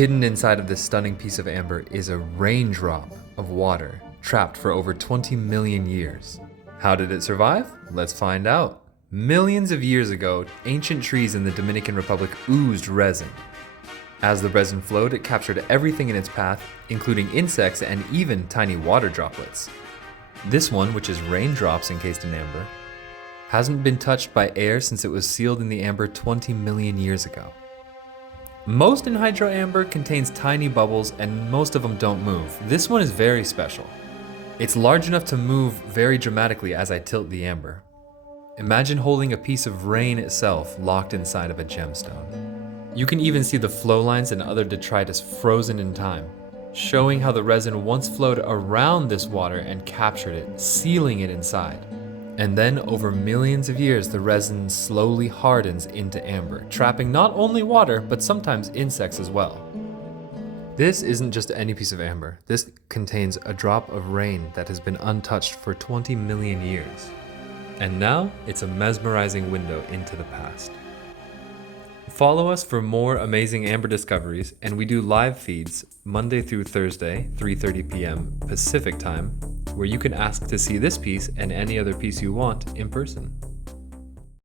Hidden inside of this stunning piece of amber is a raindrop of water trapped for over 20 million years. How did it survive? Let's find out. Millions of years ago, ancient trees in the Dominican Republic oozed resin. As the resin flowed, it captured everything in its path, including insects and even tiny water droplets. This one, which is raindrops encased in amber, hasn't been touched by air since it was sealed in the amber 20 million years ago. Most enhydro amber contains tiny bubbles and most of them don't move. This one is very special. It's large enough to move very dramatically as I tilt the amber. Imagine holding a piece of rain itself locked inside of a gemstone. You can even see the flow lines and other detritus frozen in time, showing how the resin once flowed around this water and captured it, sealing it inside. And then, over millions of years, the resin slowly hardens into amber, trapping not only water, but sometimes insects as well. This isn't just any piece of amber. This contains a drop of rain that has been untouched for 20 million years. And now, it's a mesmerizing window into the past. Follow us for more amazing amber discoveries, and we do live feeds Monday through Thursday, 3:30 p.m. Pacific time, where you can ask to see this piece and any other piece you want in person.